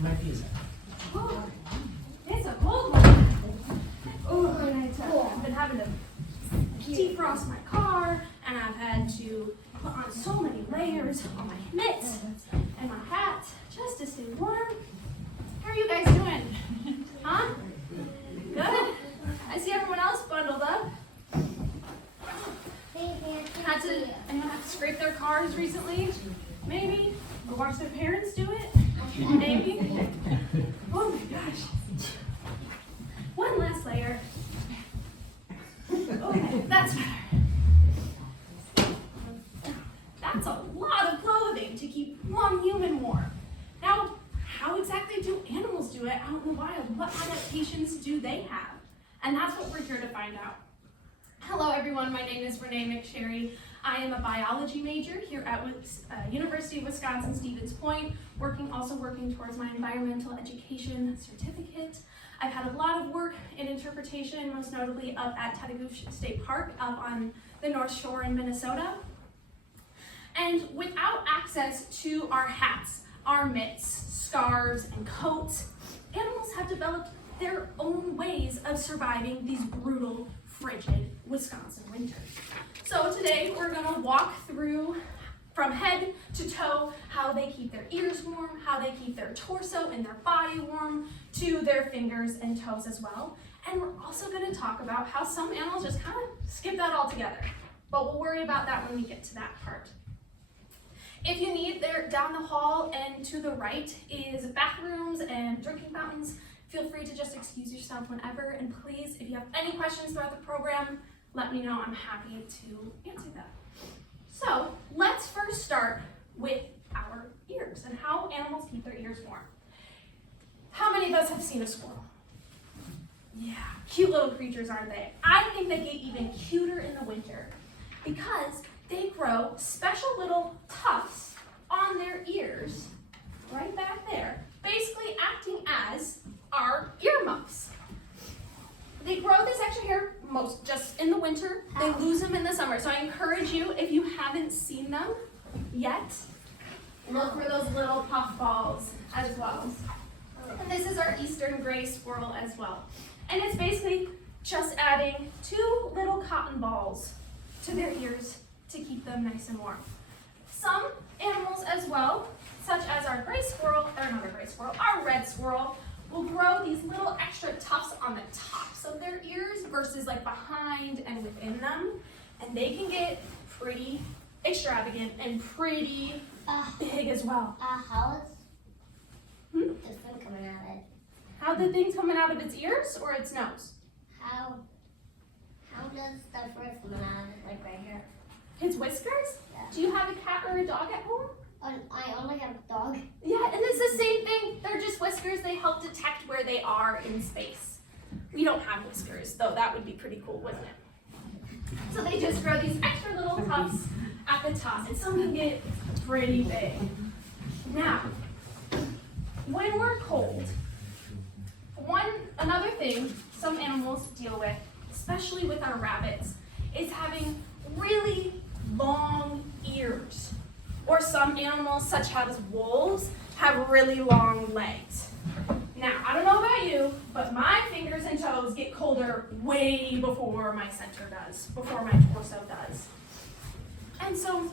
My pizza. Oh, it's a cold one. Oh, and I've been having to defrost my car, and I've had to put on so many layers on my mitts and my hat just to stay warm. How are you guys doing? Huh? Good? I see everyone else bundled up. Anyone have to scrape their cars recently? Maybe? Or watch their parents do it? Maybe? Oh my gosh. One last layer. Okay, that's better. That's a lot of clothing to keep one human warm. Now, how exactly do animals do it out in the wild? What adaptations do they have? And that's what we're here to find out. Hello everyone, my name is Renee Mcsherry. I am a biology major here at University of Wisconsin-Stevens Point, also working towards my environmental education certificate. I've had a lot of work in interpretation, most notably up at Tattagouche State Park up on the North Shore in Minnesota. And without access to our hats, our mitts, scarves, and coats, animals have developed their own ways of surviving these brutal, frigid Wisconsin winters. So today we're gonna walk through from head to toe how they keep their ears warm, how they keep their torso and their body warm, to their fingers and toes as well. And we're also gonna talk about how some animals just kind of skip that altogether. But we'll worry about that when we get to that part. If you need, there down the hall and to the right is bathrooms and drinking fountains. Feel free to just excuse yourself whenever, and please, if you have any questions throughout the program, let me know. I'm happy to answer them. So let's first start with our ears and how animals keep their ears warm. How many of us have seen a squirrel? Yeah, cute little creatures, aren't they? I think they get even cuter in the winter because they grow special little tufts on their ears, right back there, basically acting as our earmuffs. They grow this extra hair most just in the winter. They lose them in the summer. So I encourage you, if you haven't seen them yet, look for those little puff balls as well. And this is our eastern gray squirrel as well. And it's basically just adding 2 little cotton balls to their ears to keep them nice and warm. Some animals as well, such as our gray squirrel, or not our gray squirrel, our red squirrel, will grow these little extra tufts on the tops of their ears versus like behind and within them. And they can get pretty extravagant and pretty big as well. How is the thing coming out of it? How the thing's coming out of its ears or its nose? How does the fur coming out of it, like right here? Its whiskers? Yeah. Do you have a cat or a dog at home? I only have a dog. Yeah, and it's the same thing. They're just whiskers. They help detect where they are in space. We don't have whiskers, though that would be pretty cool, wouldn't it? So they just grow these extra little tufts at the top, and some can get pretty big. Now, when we're cold, another thing some animals deal with, especially with our rabbits, is having really long ears. Or some animals, such as wolves, have really long legs. Now, I don't know about you, but my fingers and toes get colder way before my center does, before my torso does. And so,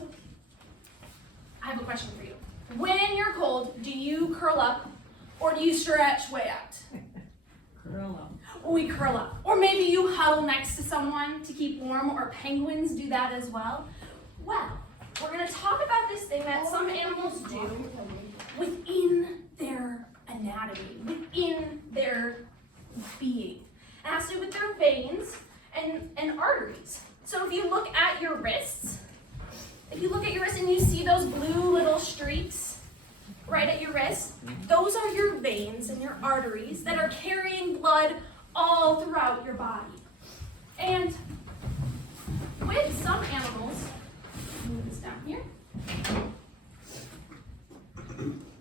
I have a question for you. When you're cold, do you curl up or do you stretch way out? Curl up. We curl up. Or maybe you huddle next to someone to keep warm, or penguins do that as well. Well, we're going to talk about this thing that some animals do within their anatomy, within their being. It has to do with their veins and arteries. So if you look at your wrists, and you see those blue little streaks right at your wrist, those are your veins and your arteries that are carrying blood all throughout your body. And with some animals, move this down here,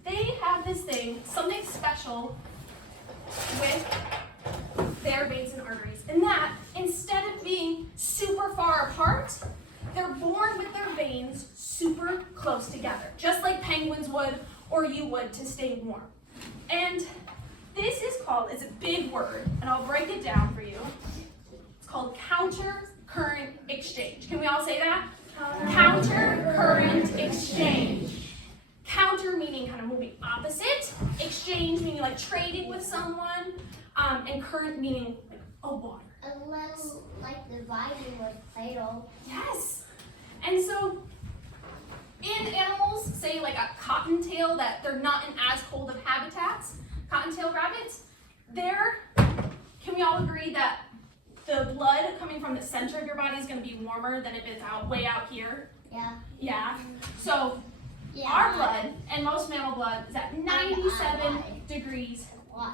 they have this thing, something special with their veins and arteries, and that instead of being super far apart, they're born with their veins super close together, just like penguins would or you would to stay warm. And this is called, it's a big word, and I'll break it down for you. It's called counter current exchange. Can we all say that? Counter current exchange. Counter meaning kind of moving opposite, exchange meaning like trading with someone, and current meaning like water. A little like dividing with Play-Doh. Yes. And so in animals, say like a cottontail, that they're not in as cold of habitats, cottontail rabbits, can we all agree that the blood coming from the center of your body is going to be warmer than if it's way out here? Yeah. Yeah. So Yeah. our blood and most mammal blood is at 97 degrees Why?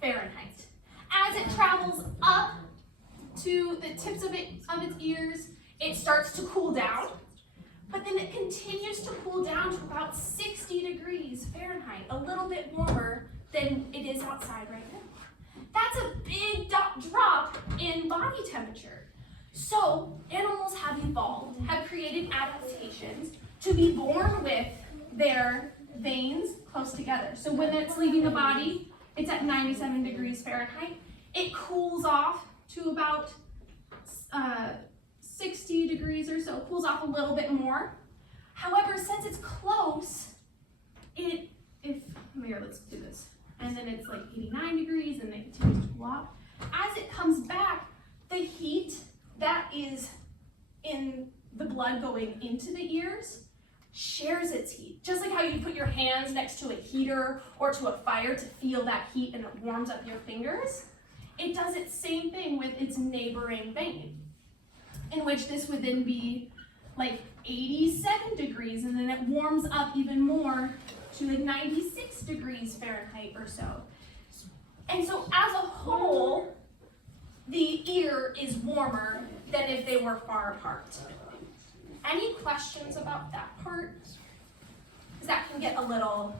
Fahrenheit. As it travels up to the tips of its ears, it starts to cool down, but then it continues to cool down to about 60 degrees Fahrenheit, a little bit warmer than it is outside right now. That's a big drop in body temperature. So animals have evolved, have created adaptations to be born with their veins close together. So when it's leaving the body, it's at 97 degrees Fahrenheit. It cools off to about 60 degrees or so, cools off a little bit more. However, since it's close, let's do this. And then it's like 89 degrees and it continues to cool off. As it comes back, the heat that is in the blood going into the ears shares its heat. Just like how you put your hands next to a heater or to a fire to feel that heat and it warms up your fingers, it does its same thing with its neighboring vein, in which this would then be like 87 degrees, and then it warms up even more to like 96 degrees Fahrenheit or so. And so as a whole, the ear is warmer than if they were far apart. Any questions about that part? Because that can get a little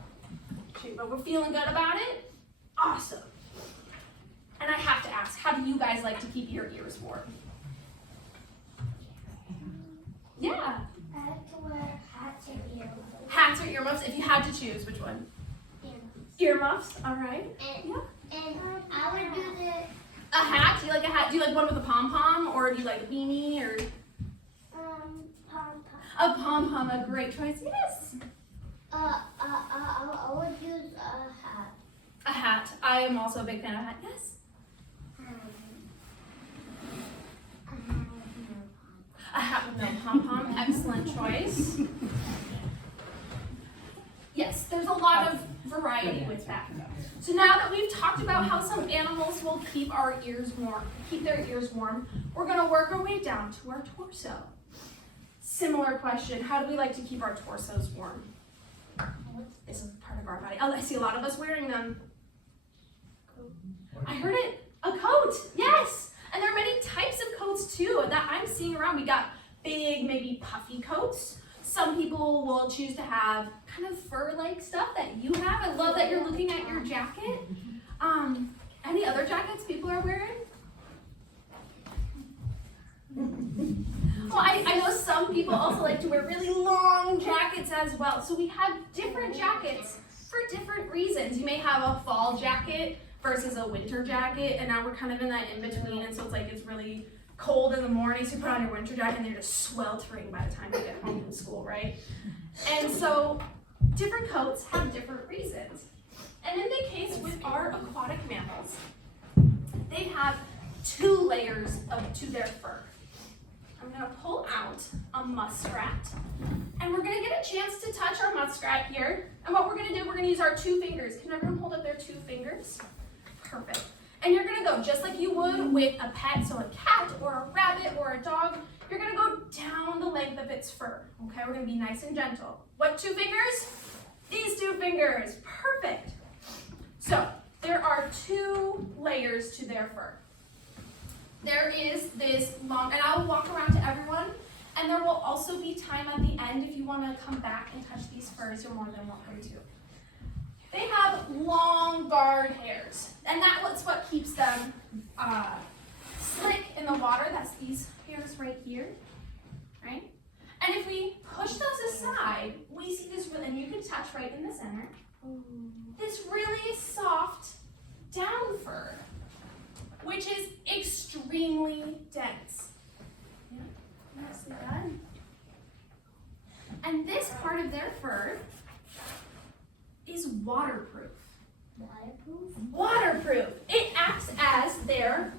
tricky, but we're feeling good about it? Awesome. And I have to ask, how do you guys like to keep your ears warm? Yeah. I like to wear hats or earmuffs. Hats or earmuffs, if you had to choose, which one? Earmuffs, all right. And I would do A hat? Do you like a hat? Do you like one with a pom-pom, or do you like a beanie, or? pom-pom. A pom-pom, a great choice, yes. I would use a hat. A hat, I am also a big fan of hat, yes. A hat with no pom-pom, excellent choice. Yes, there's a lot of variety with that. So now that we've talked about how some animals will keep their ears warm, we're gonna work our way down to our torso. Similar question, how do we like to keep our torsos warm? This is part of our body. Oh, I see a lot of us wearing them. I heard it, a coat, yes. And there are many types of coats too that I'm seeing around. We got big, maybe puffy coats. Some people will choose to have kind of fur-like stuff that you have. I love that you're looking at your jacket. Any other jackets people are wearing? Well, I know some people also like to wear really long jackets as well. So we have different jackets for different reasons. You may have a fall jacket versus a winter jacket, and now we're kind of in that in-between, and so it's like it's really cold in the morning, so you put on your winter jacket and they're just sweltering by the time you get home from school, right? And so different coats have different reasons. And in the case with our aquatic mammals, they have 2 layers to their fur. I'm gonna pull out a muskrat, and we're gonna get a chance to touch our muskrat here. And what we're gonna do, we're gonna use our 2 fingers. Can everyone hold up their 2 fingers? Perfect. And you're gonna go just like you would with a pet, so a cat or a rabbit or a dog. You're gonna go down the length of its fur. Okay, we're gonna be nice and gentle. What 2 fingers? These 2 fingers. Perfect. So there are 2 layers to their fur. There is this long, and I'll walk around to everyone, and there will also be time at the end if you want to come back and touch these furs, you're more than welcome to. They have long guard hairs, and that's what keeps them slick in the water. That's these hairs right here, right? And if we push those aside, we see this, and you can touch right in the center, this really soft down fur, which is extremely dense. Yeah, you see that? And this part of their fur is waterproof. Waterproof? Waterproof. It acts as their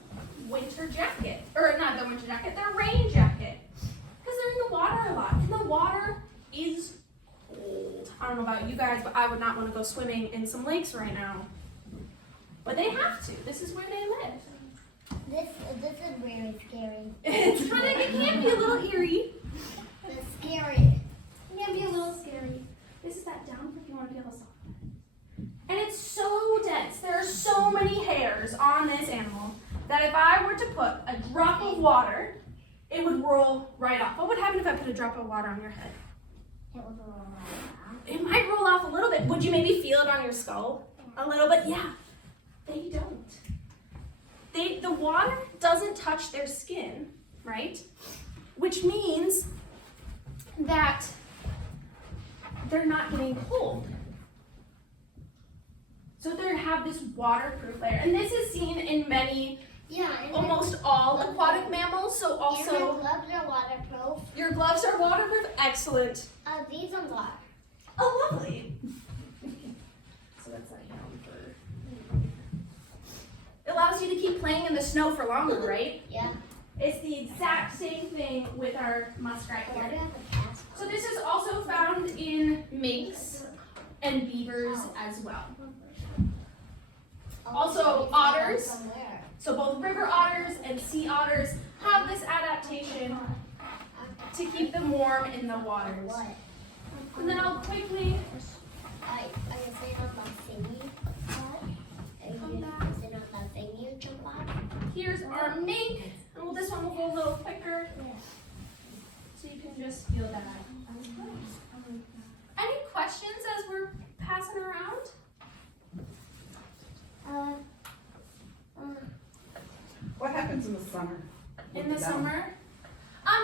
winter jacket. Or not their winter jacket, their rain jacket. Because they're in the water a lot. And the water is cold. I don't know about you guys, but I would not want to go swimming in some lakes right now. But they have to. This is where they live. This is really scary. It's kind of, it can be a little eerie. It's scary. It can be a little scary. This is that down if you want to be able to stop. And it's so dense. There are so many hairs on this animal that if I were to put a drop of water, it would roll right off. What would happen if I put a drop of water on your head? It would roll off. It might roll off a little bit. Would you maybe feel it on your skull? A little bit? Yeah. They don't. The water doesn't touch their skin, right? Which means that they're not getting cold. So they have this waterproof layer. And this is seen in many, almost all aquatic mammals. So also, and my gloves are waterproof. your gloves are waterproof? Excellent. These are not. Oh, lovely. So that's like down fur. It allows you to keep playing in the snow for longer, right? Yeah. It's the exact same thing with our muskrat Why do here. I have a cast? So this is also found in minks and beavers as well. Also, otters. Somewhere. So both river otters and sea otters have this adaptation to keep them warm in the waters. What? And then I'll quickly Are you saying on the thingy? What? Are you saying on the thingy to what? here's our mink, and well, this one will go a little quicker, so you can just feel that. Any questions as we're passing around? What happens in the summer? In the summer?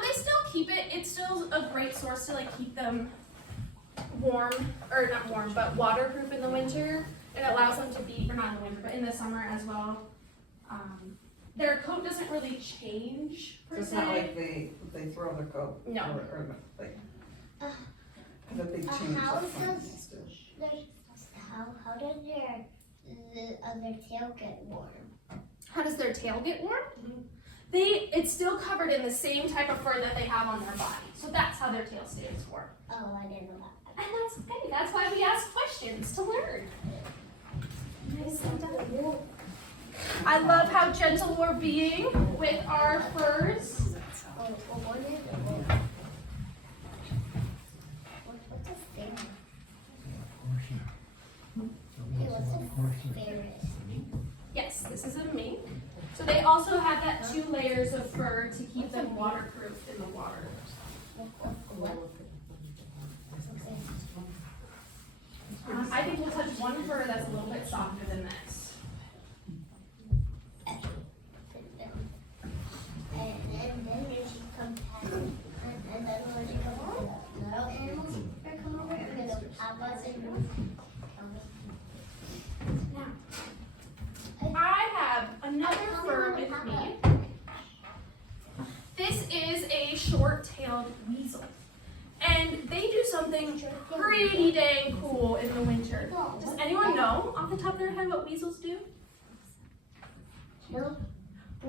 They still keep it. It's still a great source to like keep them warm, or not warm, but waterproof in the winter. It allows them to be, or not in the winter, but in the summer as well. Their coat doesn't really change So per it's not se. like they throw their coat? No. Or like, because a big change. How that's fine, does- still. How does the other tail get warm? How does their tail get warm? It's still covered in the same type of fur that they have on their body. So that's how their tail stays warm. Oh, I didn't know that. And that's okay. That's why we ask questions, to learn. I love how gentle we're being with our furs. What is it? What's a ferret? Hey, what's a ferret? Yes, this is a mink. So they also have that 2 layers of fur to keep them waterproof in the water. What? I think we'll touch one fur that's a little bit softer than this. And then when she comes back, and then when she comes back, the little animals are coming over, and then the papas and Now, I have another fur with me. This is a short-tailed weasel. And they do something pretty dang cool in the winter. Does anyone know off the top of their head what weasels do? No.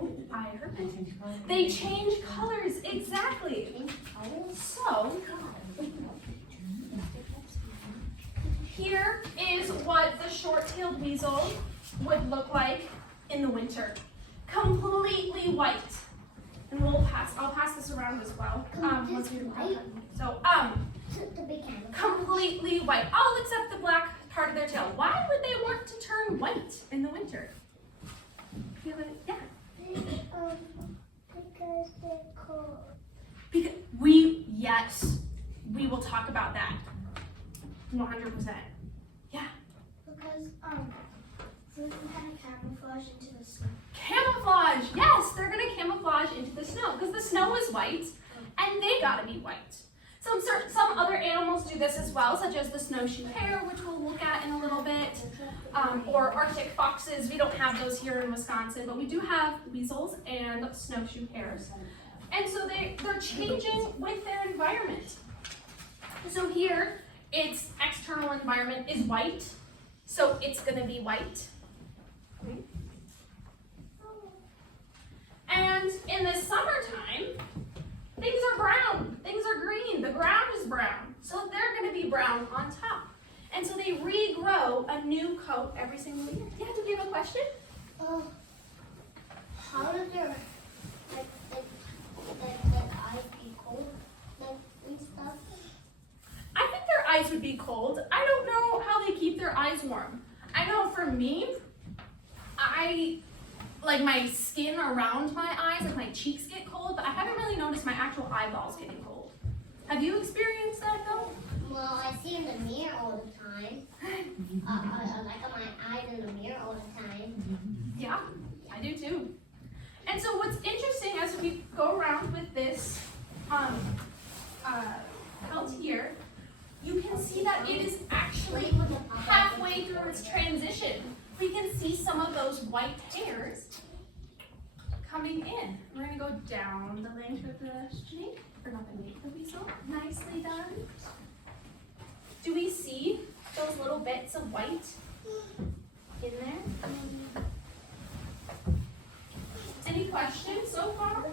Oh, I heard it. They change colors, exactly. So, here is what the short-tailed weasel would look like in the winter. Completely white. And I'll pass this around as well. Once we're done. So, The big animal. completely white. All except the black part of their tail. Why would they want to turn white in the winter? Feel it? Yeah. Because they're cold. Because yes, we will talk about that. 100%. Yeah. Because so we can kind of camouflage into the snow. Camouflage. Yes, they're gonna camouflage into the snow because the snow is white, and they gotta be white. Some other animals do this as well, such as the snowshoe hare, which we'll look at in a little bit, or Arctic foxes. We don't have those here in Wisconsin, but we do have weasels and snowshoe hares. And so they're changing with their environment. So here, its external environment is white, so it's gonna be white. And in the summertime, things are brown, things are green, the ground is brown, so they're gonna be brown on top. And so they regrow a new coat every single year. Yeah, do you have a question? How do their eyes be cold and stuff? I think their eyes would be cold. I don't know how they keep their eyes warm. I know for me, like my skin around my eyes, like my cheeks get cold, but I haven't really noticed my actual eyeballs getting cold. Have you experienced that though? Well, I see in the mirror all the time. I like my eyes in the mirror all the time. Yeah, I do too. And so what's interesting as we go around with this pelt here, you can see that it is actually halfway through its transition. We can see some of those white hairs coming in. We're gonna go down the length of the snake, or not the length of the weasel. Nicely done. Do we see those little bits of white in there? Any questions so far?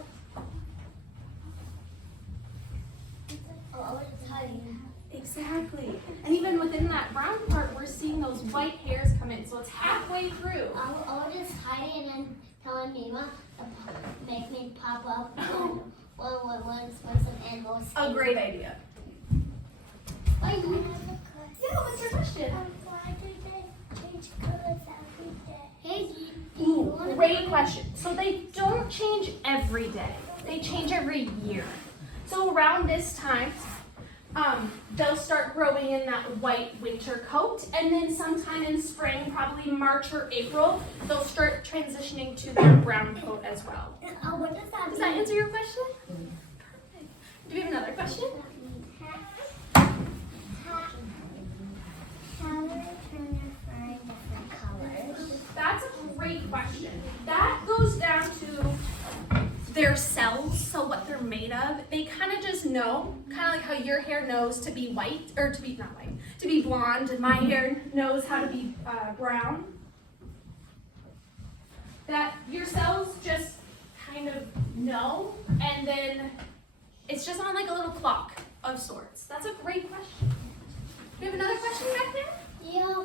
Oh, it's hiding. Exactly. And even within that brown part, we're seeing those white hairs come in. So it's halfway through. I'll just hide it and then tell Mima to make me pop up when some animals. A great idea. I have a question. Yeah, what's your question? Why do they change colors every day? Hey, Ooh, great question. So they don't change every day. They change every year. So around this time, they'll start growing in that white winter coat, and then sometime in spring, probably March or April, they'll start transitioning to their brown coat as well. What does that Does that answer your question? Perfect. Do we have another question? How do they turn their fur in different colors? That's a great question. That goes down to their cells, so what they're made of. They kind of just know, kind of like how your hair knows to be white, or to be, not white, to be blonde, and my hair knows how to be brown. That your cells just kind of know, and then it's just on like a little clock of sorts. That's a great question. Do you have another question back there? Yeah.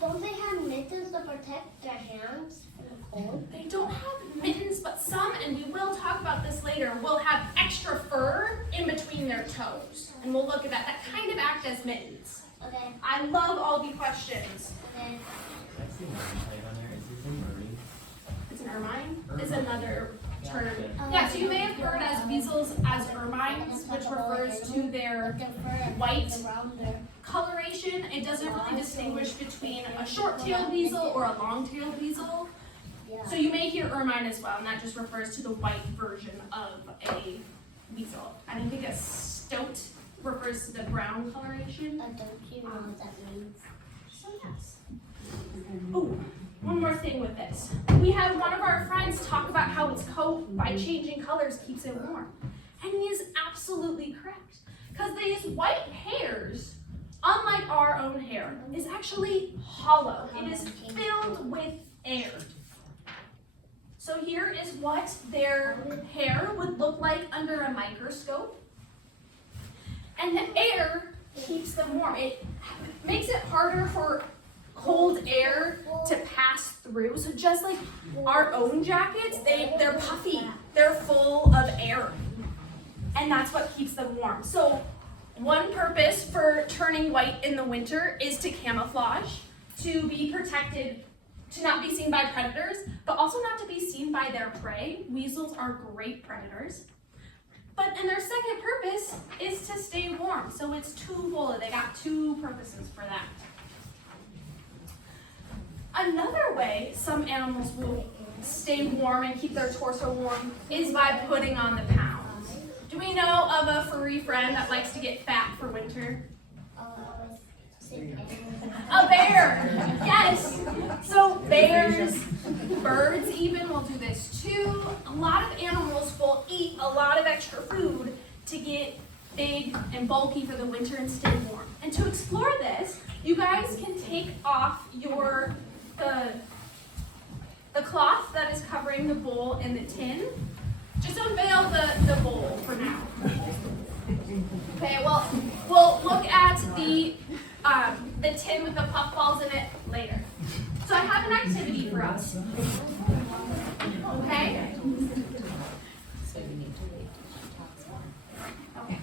Don't they have mittens to protect their hands from the cold? They don't have mittens, but some, and we will talk about this later, will have extra fur in between their toes. And we'll look at that. That kind of act as mittens. Okay. I love all the questions. Okay. I see one plate on there. Is this a marine? It's an ermine. Is another term. Yeah. Yeah, so you may have heard as weasels as ermines, which refers to their white coloration. It doesn't really distinguish between a short-tailed weasel or a long-tailed weasel. Yeah. So you may hear ermine as well, and that just refers to the white version of a weasel. I don't think a stoat refers to the brown coloration. Don't you know what that means? So yes. Oh, one more thing with this. We had one of our friends talk about how its coat, by changing colors, keeps it warm. And he is absolutely correct. Because these white hairs, unlike our own hair, is actually hollow. It is filled with air. So here is what their hair would look like under a microscope. And the air keeps them warm. It makes it harder for cold air to pass through. So just like our own jackets, they're puffy. They're full of air. And that's what keeps them warm. So one purpose for turning white in the winter is to camouflage, to be protected, to not be seen by predators, but also not to be seen by their prey. Weasels are great predators. But and their second purpose is to stay warm. So it's twofold. They got two purposes for that. Another way some animals will stay warm and keep their torso warm is by putting on the pounds. Do we know of a furry friend that likes to get fat for winter? A bear! Yes! So bears, birds even will do this too. A lot of animals will eat a lot of extra food to get big and bulky for the winter and stay warm. And to explore this, you guys can take off the cloth that is covering the bowl and the tin. Just unveil the bowl for now. Okay, well, we'll look at the tin with the puffballs in it later. So I have an activity for us. Okay? Okay.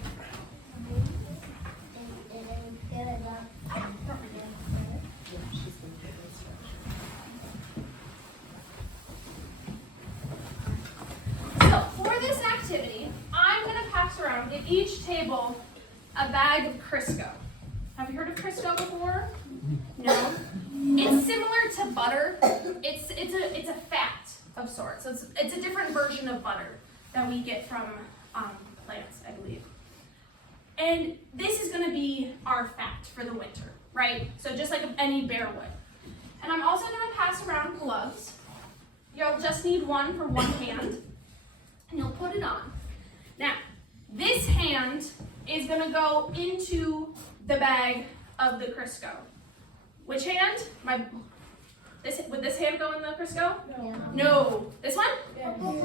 So for this activity, I'm going to pass around at each table a bag of Crisco. Have you heard of Crisco before? No? It's similar to butter. It's a fat of sorts. It's a different version of butter that we get from plants, I believe. And this is going to be our fat for the winter, right? So just like any bear would. And I'm also going to pass around gloves. You'll just need one for one hand, and you'll put it on. Now, this hand is going to go into the bag of the Crisco. Which hand? Would this hand go in the Crisco? No. This one?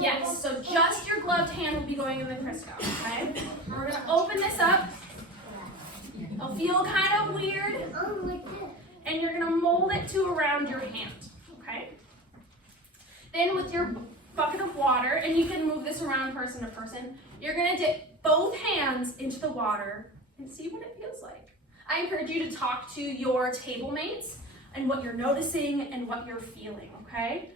Yes. So just your gloved hand will be going in the Crisco. Okay. We're gonna open this up. It'll feel kind of weird, and you're gonna mold it to around your hand. Okay. Then with your bucket of water, and you can move this around person to person, you're gonna dip both hands into the water and see what it feels like. I encourage you to talk to your table mates and what you're noticing and what you're feeling, okay?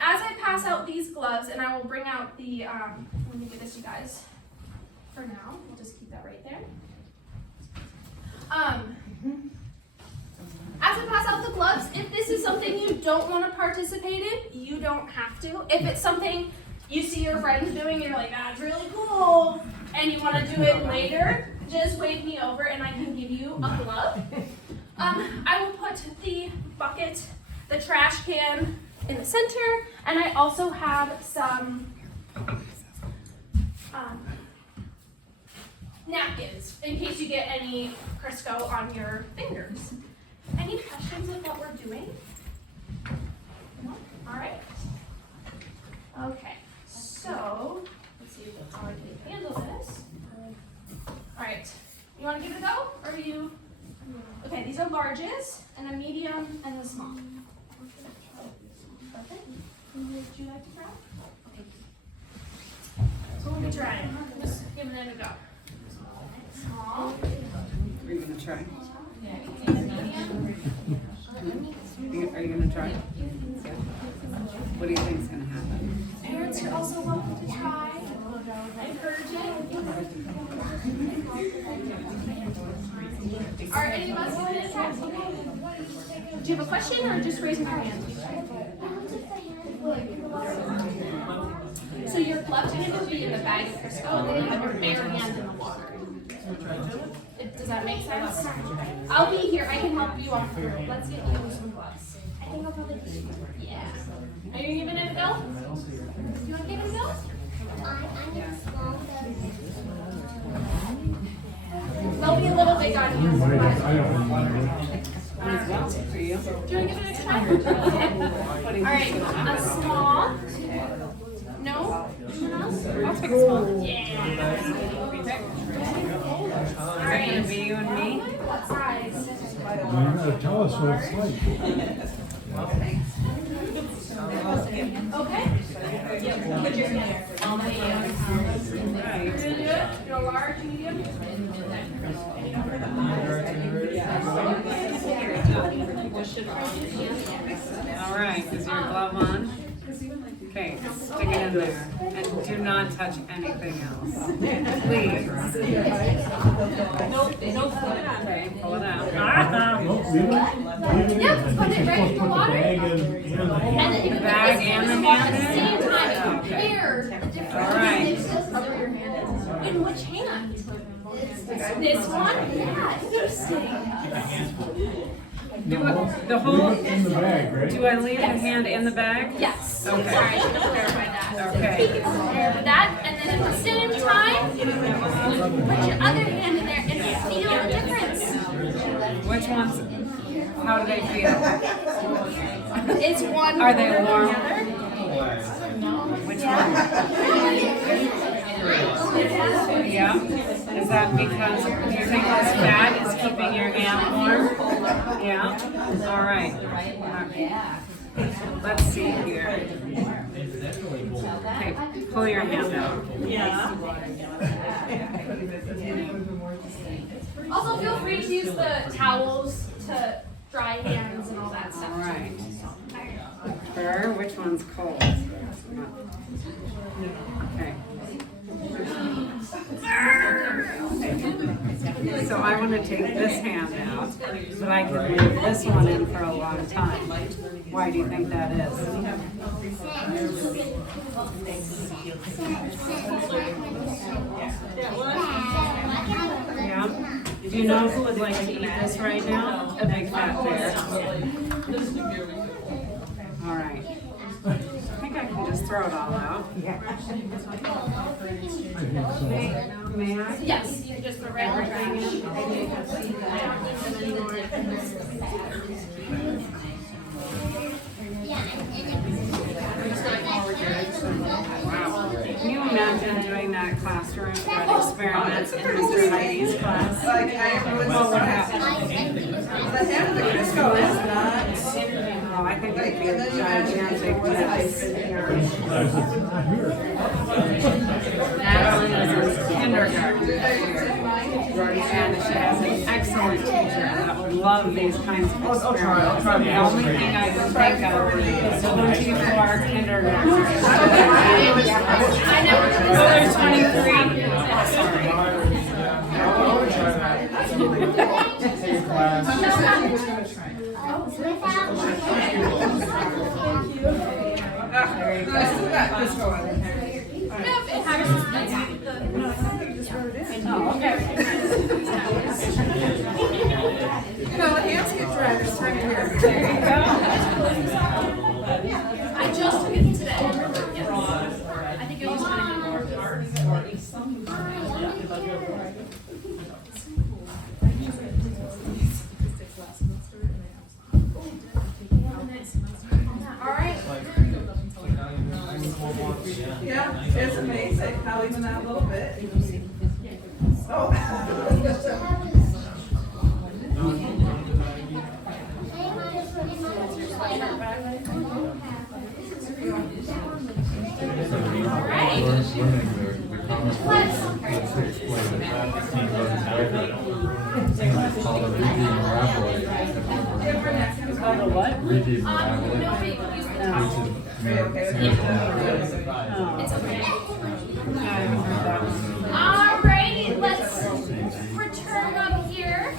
As I pass out these gloves, and I will bring out the, let me give this to you guys for now. We'll just keep that right there. As I pass out the gloves, if this is something you don't want to participate in, you don't have to. If it's something you see your friends doing and you're like, that's really cool, and you want to do it later, just wave me over and I can give you a glove. I will put the bucket, the trash can in the center, and I also have some napkins in case you get any Crisco on your fingers. Any questions of what we're doing? No? All right. Okay, so let's see how I can handle this. All right, you want to give it a go, or are you? Okay, these are larges, and a medium, and a small. Perfect. Would you like to try? Okay. So we'll be trying. Just giving it a go. Small. Are you gonna try? Medium. Are you gonna try? What do you think is gonna happen? Parents are also welcome to try. Encouraging. Are any of us going to try? Do you have a question or just raising your hand? So your left hand will be in the bag of Crisco, and then you have your bare hand in the water. Does that make sense? I'll be here. I can help you walk through. Let's get you some gloves. I think I'll probably do it. Yeah. Are you giving it a go? You want to give it a go? I need a small They'll be a little big on you. For you? Do you want to give it a try? All right, a small. No? Anyone else? I'll take a small. Yeah. All right. Is it gonna be you and me? What size? You gotta tell us what it's like. Okay. Yeah, put your hand on the You're gonna do it? You're a large, medium? All right, is your glove on? Okay, stick it in there. And do not touch anything else. Please. Okay, pull it out. Nope, leave it. Yep, put it right in the water. Bag and And then you The put bag this and the at the hand same in? time. Compare the different All right. places where your hand is. And This one? Yeah, interesting. The whole, In the bag, right? do I leave the hand in the bag? Yes. Okay. Sorry, I should have clarified that. Okay. That, and then at the same time, put your other hand in there and feel the difference. Which ones, how do they feel? It's one. Are they warmer warm? than the other. Which one? Yeah? Is that because, do you think this fat is keeping your hand warm? Yeah? All right. Let's see here. Okay, pull your hand out. Also, feel free to use the towels to dry hands and all that All stuff. right. Brrr, which one's cold? Okay. So I want to take this hand out, but I can leave this one in for a long time. Why do you think that is? Yeah? Do you know who would like to eat this right now? A big fat bear. All right. I think I can just throw it all out. May I? Yes, you can just put right Everything in? Wow. Can you imagine doing that classroom, that experiment in Mr. Heidi's class? Like, I was Well, what happened? the hand of the Crisco is not. Oh, I think it'd be a gigantic mess. Madeline is in kindergarten this year, and she has an excellent teacher that would love these kinds of experiments. The only thing I can think of is 24 kindergartners. I know. Oh, there's 23. Sorry. There you go. I still got Crisco in there. Oh, okay. You know, the hands get dry, just right here. There you go. I just took it today. Yes. I think it was kind of all right. Yeah, it's amazing how even that little bit. Oh. It's called a what? No, wait, use the towel. It's okay. I haven't heard that one. Alrighty, let's return up here.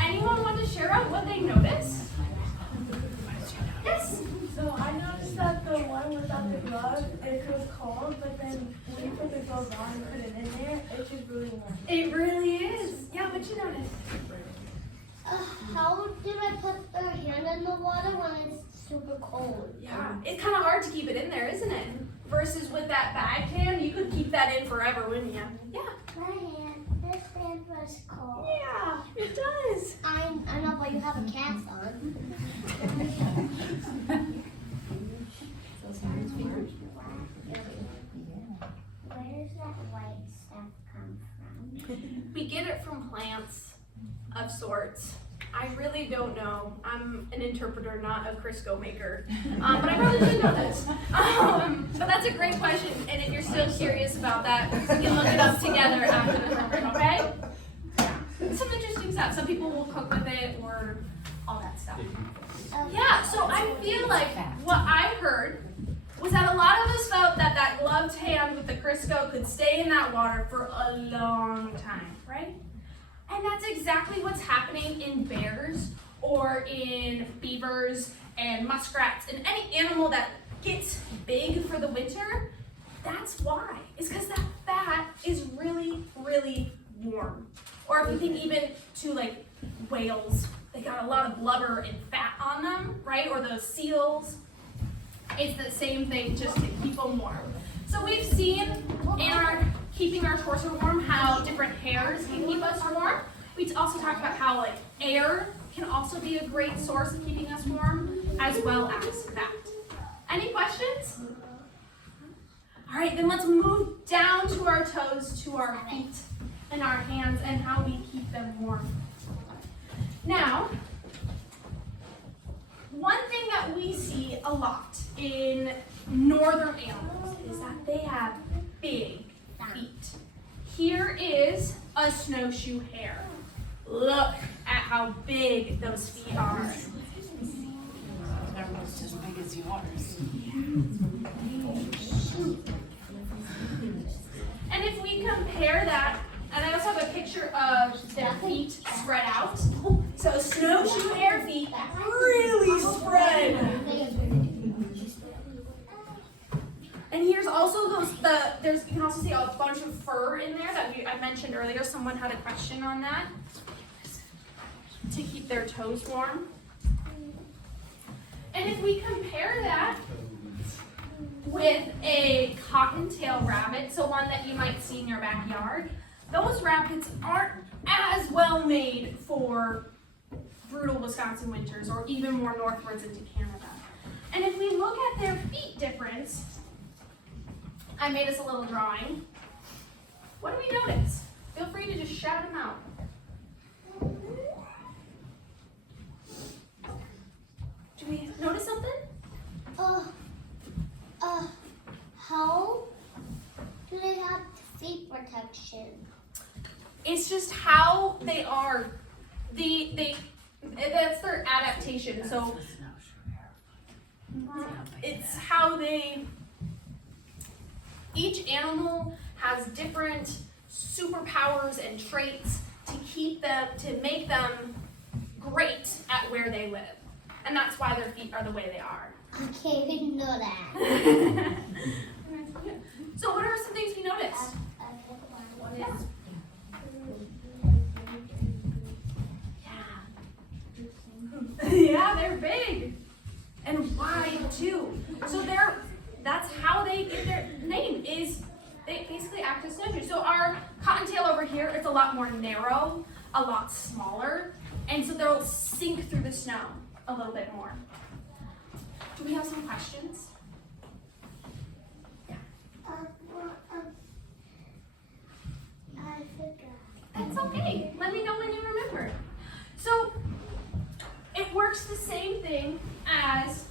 Anyone want to share out what they noticed? Yes. So I noticed that the one without the glove, it was cold, but then when you put the glove on and put it in there, it's just really warm. It really is. Yeah, what you notice? How did I put their hand in the water when it's super cold? Yeah, it's kind of hard to keep it in there, isn't it? Versus with that bag hand, you could keep that in forever, wouldn't you? Yeah. This hand was cold. Yeah, it does. I know, but you have a cast on. Where does that white stuff come from? We get it from plants of sorts. I really don't know. I'm an interpreter, not a Crisco maker. But I really didn't know this. But that's a great question. And if you're still curious about that, we can look it up together after the program, okay? Some interesting stuff. Some people will cook with it or all that stuff. Yeah, so I feel like what I heard was that a lot of us felt that that gloved hand with the Crisco could stay in that water for a long time, right? And that's exactly what's happening in bears or in beavers and muskrats and any animal that gets big for the winter. That's why. It's because that fat is really, really warm. Or if you think even to like whales, they got a lot of blubber and fat on them, right? Or those seals. It's the same thing, just to keep them warm. So we've seen in our keeping our torso warm how different hairs can keep us warm. We also talked about how like air can also be a great source of keeping us warm, as well as fat. Any questions? All right, then let's move down to our toes, to our feet and our hands, and how we keep them warm. Now, one thing that we see a lot in northern animals is that they have big feet. Here is a snowshoe hare. Look at how big those feet are. They're almost as big as yours. And if we compare that, and I also have a picture of their feet spread out. So snowshoe hare feet really spread. And here's also you can also see a bunch of fur in there that I mentioned earlier. Someone had a question on that. To keep their toes warm. And if we compare that with a cottontail rabbit, so one that you might see in your backyard, those rabbits aren't as well made for brutal Wisconsin winters or even more northwards into Canada. And if we look at their feet difference, I made us a little drawing. What do we notice? Feel free to just shout them out. Do we notice something? How do they have feet protection? It's just how they are. That's their adaptation. So it's how each animal has different superpowers and traits to make them great at where they live. And that's why their feet are the way they are. I can't even know that. So what are some things we noticed? Yeah, they're big and wide too. So that's how they get their name, is they basically act as snowshoes. So our cottontail over here, it's a lot more narrow, a lot smaller, and so they'll sink through the snow a little bit more. Do we have some questions? I forgot. That's okay. Let me know when you remember. So it works the same thing as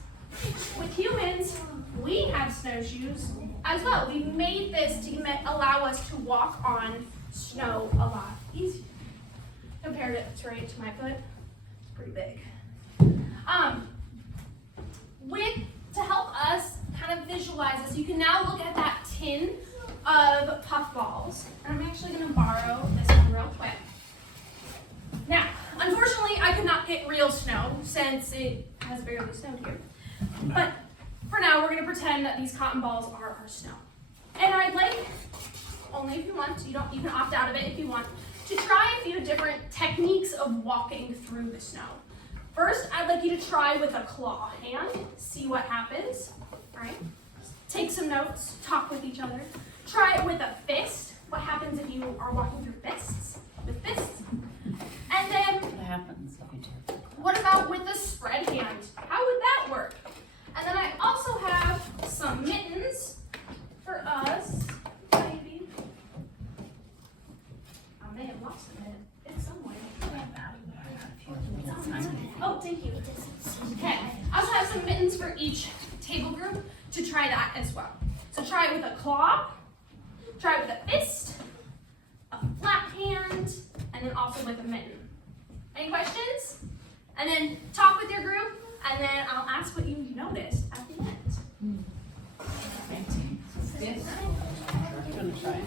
with humans. We have snowshoes as well. We made this to allow us to walk on snow a lot easier. Compared it to my foot, it's pretty big. To help us kind of visualize this, you can now look at that tin of puffballs. And I'm actually going to borrow this one real quick. Now, unfortunately, I could not get real snow since it has barely snowed here. But for now, we're going to pretend that these cotton balls are our snow. And I'd like, only if you want, you can opt out of it if you want, to try a few different techniques of walking through the snow. First, I'd like you to try with a claw hand, see what happens, right? Take some notes, talk with each other. Try it with a fist. What happens if you are walking through fists? With fists. And then, What happens if you do? what about with the spread hand? How would that work? And then I also have some mittens for us, maybe. I may have lost a mitt. It's somewhere. Oh, thank you. Okay, I also have some mittens for each table group to try that as well. So try it with a claw, try it with a fist, a flat hand, and then also with a mitten. Any questions? And then talk with your group, and then I'll ask what you noticed at the end. I'm gonna try it.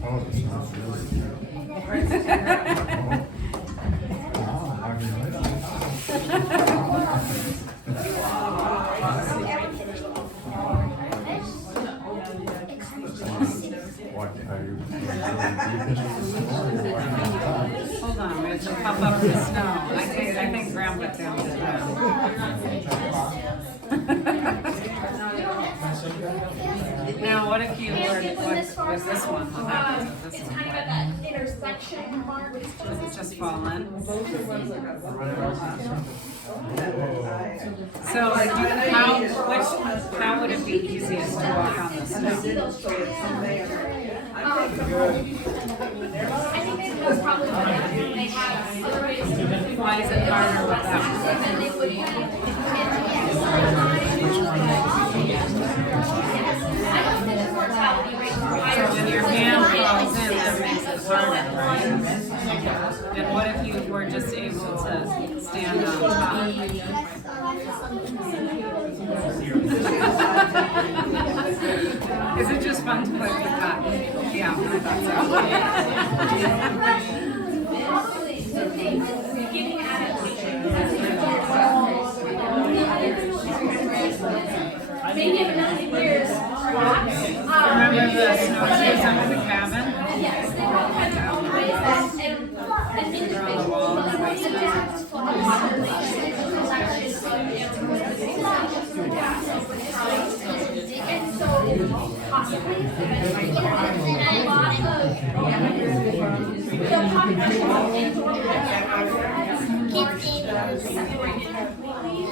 Oh, it's not really. Oh, I mean, puff up the snow. I think Grandpa down to Now, what if you were, what was this one? What happens with this It's one? kind of at that intersection mark. Does it just fall in? So, like, how would it be easiest to walk on the snow? I think that's probably what they have other ways to do it. Why is it harder with that? And it would be. I don't think the mortality rate is So higher. when your hand falls in, that makes it harder, right? And what if you were just able to stand on top? Is it just fun to play with the cotton? Yeah, I thought Getting adaptation. Maybe in a million years, perhaps. so. Remember the snowshoes under the cabin? Yes, they all kind of own ways and individuals adapt to the population collections of animals and so possibly eventually a lot of the population of indoor plants are separated completely.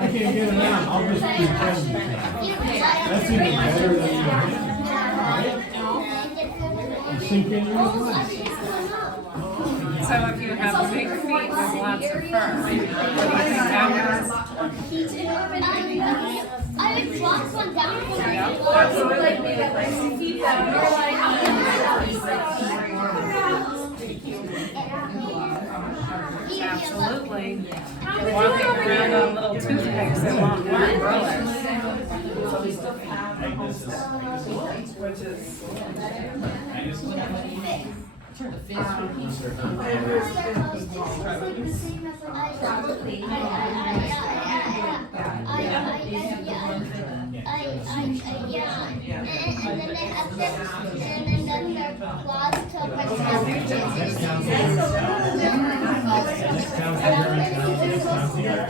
I can't get it out. I'll just keep playing. That's even better than you. Sink in your life. So if you have big feet with lots of fur, what do you think that I would drop one down. Absolutely. Walking around on little toothpicks that won't work, Which is.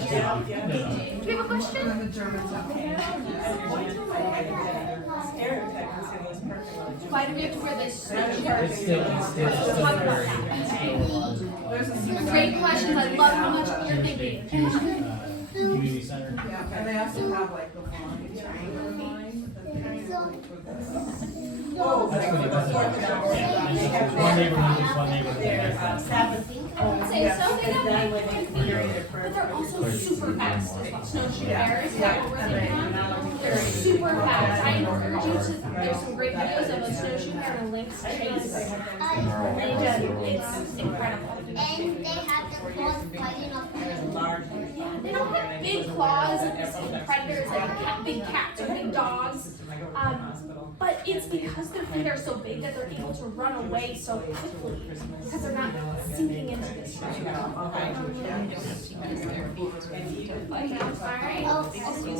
Do you have a question? Why do we have to wear this? Great questions. I love how much you're thinking. Community center. Yeah, and they also have like the flying line. Oh, That's what it was. One neighborhood is one neighborhood. I would say so. They don't make quick feet, but they're also super fast as well. Snowshoe bears, that we're thinking of, they're super fast. I encourage you to, there's some great videos of a snowshoe bear and a lynx chase. It's incredible. And they have the claws fighting off the Yeah, they don't have big claws and predators like big cats or big dogs. But it's because their feet are so big that they're able to run away so quickly because they're not sinking into the snow. Alright. Excuse me.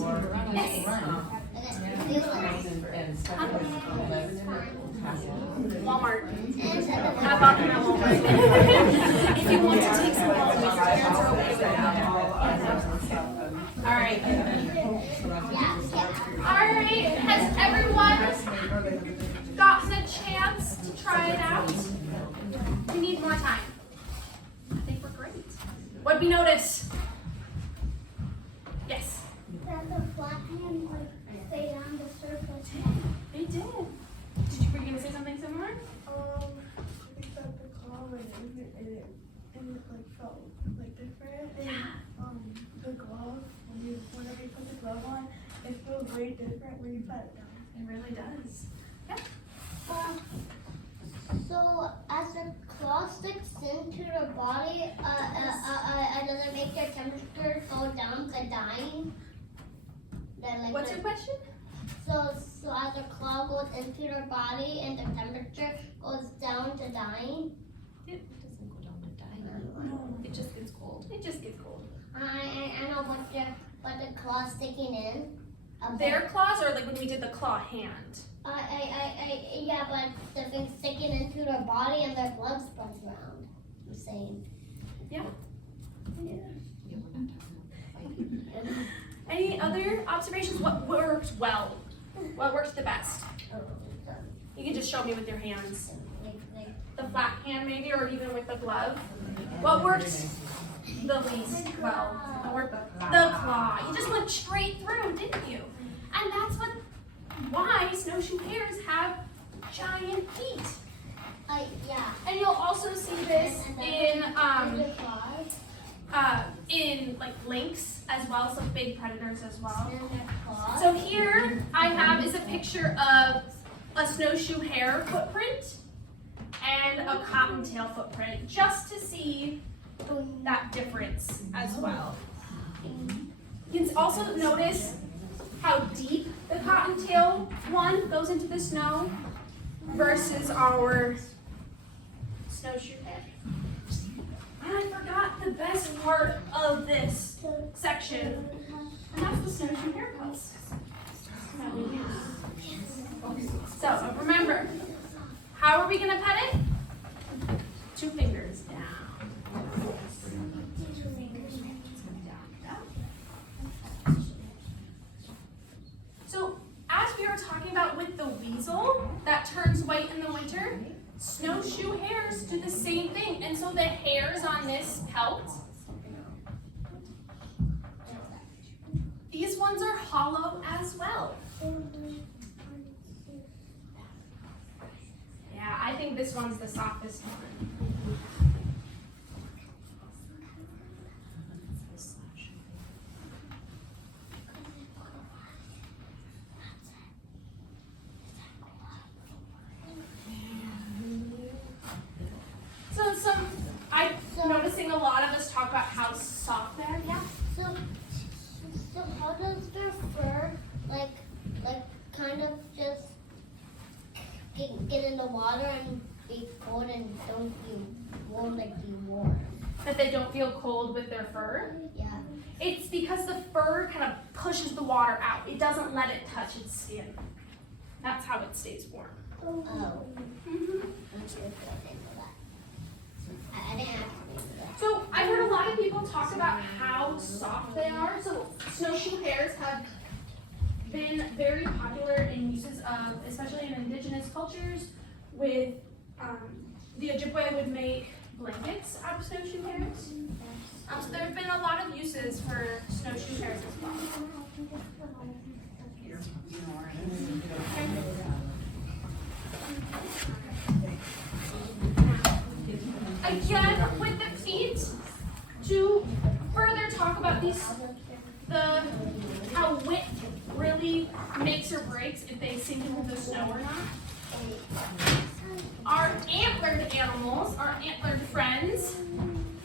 Yes. Walmart. How about that Walmart? If you want to take some Walmart, your parents are okay with that. Alright. Alright, has everyone gotten a chance to try it out? We need more time. I think we're great. What'd we notice? Yes. That the flat hand like stayed on the surface. They did. Were you gonna say something similar? I think that the claw like it like felt like different. And the glove whenever you put the glove on, it feels way different when you pat it down. It really does. So as the claw sticks into the body, does it make their temperature go down to dying? What's your question? So as the claw goes into their body and the temperature goes down to dying? It doesn't go down to dying. It just gets cold. It just gets cold. I know, but the claw sticking in. Their claws, or like when we did the claw hand? Yeah, but the thing's sticking into their body and their blood spreads around. I'm saying. Yeah. Any other observations? What worked well? What worked the best? You can just show me with your hands. The flat hand maybe, or even with the glove. What worked the least well? What worked the claw. You just went straight through, didn't you? And that's why snowshoe hares have giant feet. Yeah. And you'll also see this in like lynx as well, some big predators as well. So here I have is a picture of a snowshoe hare footprint and a cottontail footprint, just to see that difference as well. You can also notice how deep the cottontail one goes into the snow versus our snowshoe hare. And I forgot the best part of this section, and that's the snowshoe hare pose that we use. So remember, how are we gonna pet it? 2 fingers down. So as we were talking about with the weasel that turns white in the winter, snowshoe hares do the same thing. And so the hairs on this pelt, these ones are hollow as well. Yeah, I think this one's the softest one. I'm noticing a lot of us talk about how soft they are. Yeah. So how does their fur like kind of just get in the water and be cold and don't be warm? That they don't feel cold with their fur? Yeah. It's because the fur kind of pushes the water out. It doesn't let it touch its skin. That's how it stays warm. Oh. Mm-hmm. I didn't actually do that. So I've heard a lot of people talk about how soft they are. So snowshoe hares have been very popular in uses of, especially in indigenous cultures, with the Ojibwe would make blankets out of snowshoe hares. So there have been a lot of uses for snowshoe hares as well. Again, with the feet, to further talk about how width really makes or breaks if they sink into the snow or not. Our antlered animals, our antlered friends.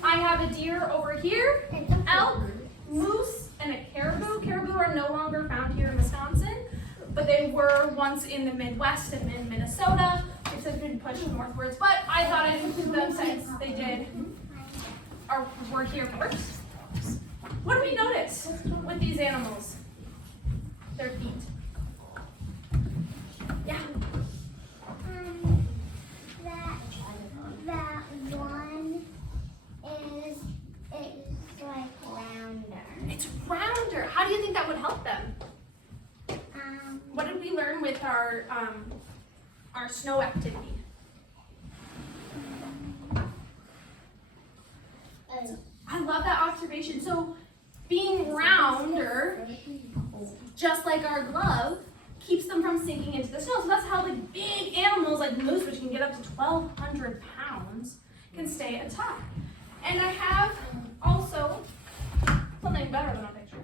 I have a deer over here, elk, moose, and a caribou. Caribou are no longer found here in Wisconsin, but they were once in the Midwest and in Minnesota. Which has been pushed northwards, but I thought I'd include them since they were here first. What do we notice with these animals? Their feet. Yeah. That one is like rounder. It's rounder. How do you think that would help them? What did we learn with our snow activity? I love that observation. So being rounder, just like our glove, keeps them from sinking into the snow. So that's how the big animals like moose, which can get up to 1,200 pounds, can stay atop. And I have also something better than a picture.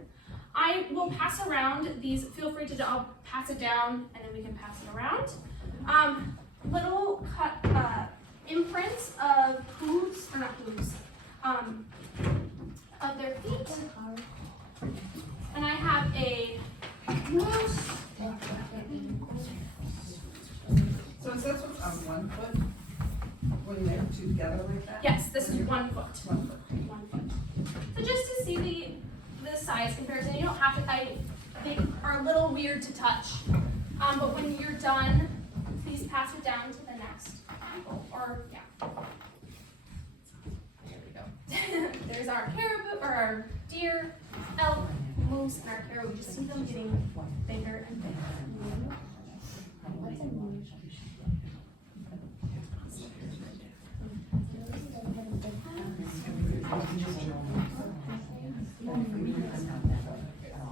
I will pass around these. Feel free to, I'll pass it down and then we can pass it around. Little cut imprints of hooves, or not hooves, of their feet. And I have a moose. So is this what's on 1 foot? When they're two together like that? Yes, this is 1 foot. 1 foot. 1 foot. So just to see the size comparison, you don't have to, they are a little weird to touch. But when you're done, please pass it down to the next people. Or, yeah. There we go. There's our caribou, or our deer, elk, moose, and our caribou. Just see them getting bigger and bigger.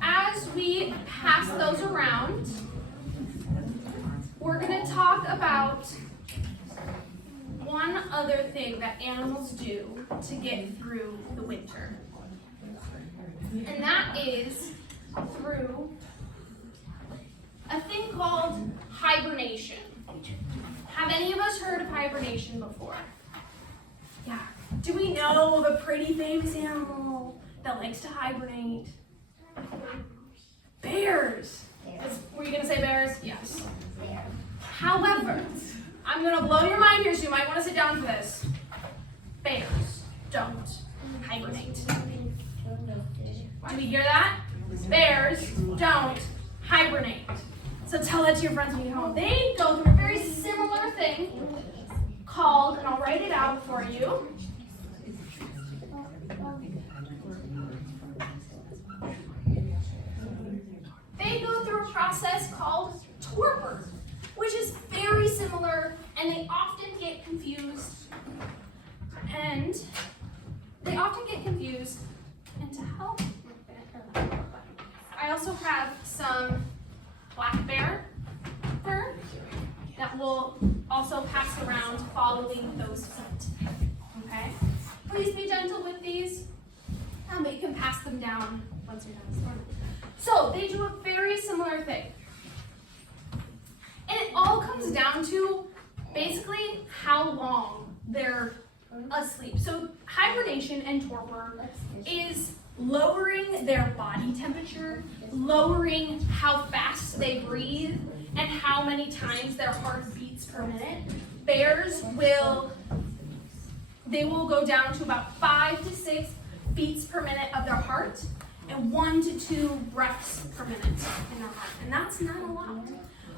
As we pass those around, we're going to talk about one other thing that animals do to get through the winter. And that is through a thing called hibernation. Have any of us heard of hibernation before? Yeah. Do we know of a pretty famous animal that likes to hibernate? Bears. Were you going to say bears? Yes. However, I'm going to blow your mind here, so you might want to sit down for this. Bears don't hibernate. Do we hear that? Bears don't hibernate. So tell that to your friends when you get home. They go through a very similar thing called, and I'll write it out for you. They go through a process called torpor, which is very similar, and they often get confused. And to help, I also have some black bear fur that will also pass around following those feet. Okay? Please be gentle with these, but you can pass them down once you're done. So they do a very similar thing. And it all comes down to basically how long they're asleep. So hibernation and torpor is lowering their body temperature, lowering how fast they breathe, and how many times their heart beats per minute. Bears will go down to about 5 to 6 beats per minute of their heart, and 1 to 2 breaths per minute in their heart. And that's not a lot.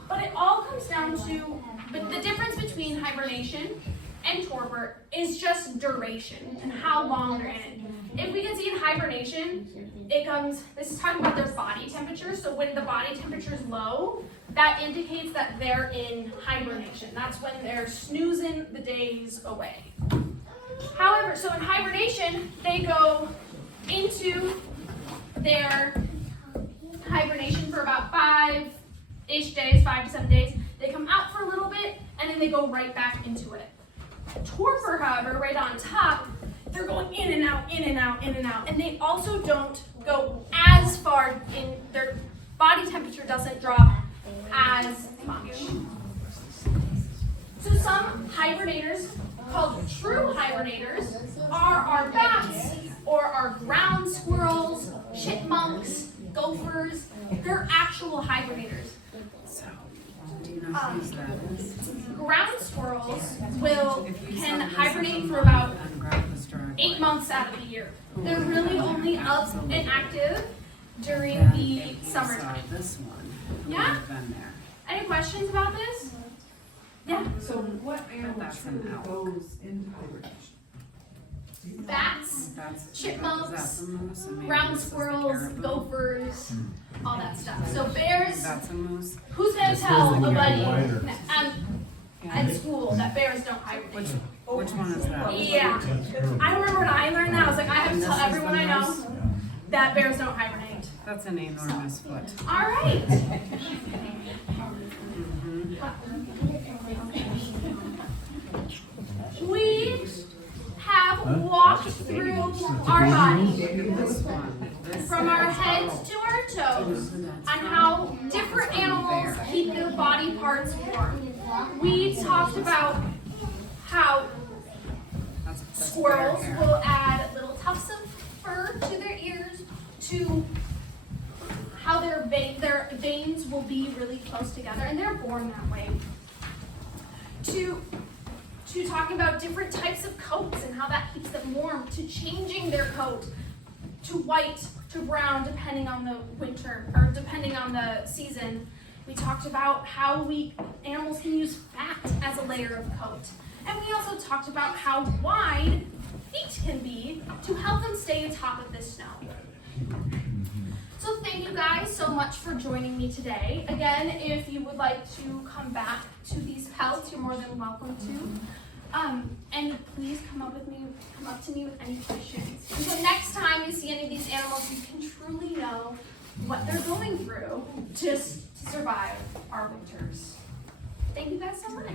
But it all comes down to, but the difference between hibernation and torpor is just duration and how long they're in it. If we can see in hibernation, this is talking about their body temperature. So when the body temperature is low, that indicates that they're in hibernation. That's when they're snoozing the days away. However, so in hibernation, they go into their hibernation for about 5-ish days, 5 to 7 days. They come out for a little bit, and then they go right back into it. Torpor, however, right on top, they're going in and out, in and out, in and out. And they also don't go as far in, their body temperature doesn't drop as much. So some hibernators, called true hibernators, are our bats, or our ground squirrels, chipmunks, gophers. They're actual hibernators. So, do you know whose that is? Ground squirrels can hibernate for about 8 months out of the year. They're really only up and active during the summertime. This one. Yeah? Been there. Any questions about this? Yeah. So what animal That's an truly owl. goes into hibernation? Bats, That's, chipmunks, that's a moose, and maybe ground this is the squirrels, caribou. gophers, all that stuff. So bears, That's a moose. who's gonna tell a buddy wider. at school that bears don't hibernate? Which one is that? Yeah. That's curvy. I remember when I learned that, I was like, I have to And tell this is everyone the I know moose? that bears don't hibernate. That's an enormous foot. All right. We have walked through our body This one. This from our heads to our toes on how different animals keep their body parts warm. We talked about how that's squirrels bear hair. will add little tufts of fur to their ears, to how their veins will be really close together, and they're born that way. To talking about different types of coats and how that keeps them warm, to changing their coat to white, to brown, depending on the winter, or depending on the season. We talked about how animals can use fat as a layer of coat. And we also talked about how wide feet can be to help them stay atop of the snow. So thank you guys so much for joining me today. Again, if you would like to come back to these pelts, you're more than welcome to. And please come up to me with any questions. And so next time you see any of these animals, you can truly know what they're going through just to survive our winters. Thank you guys so much.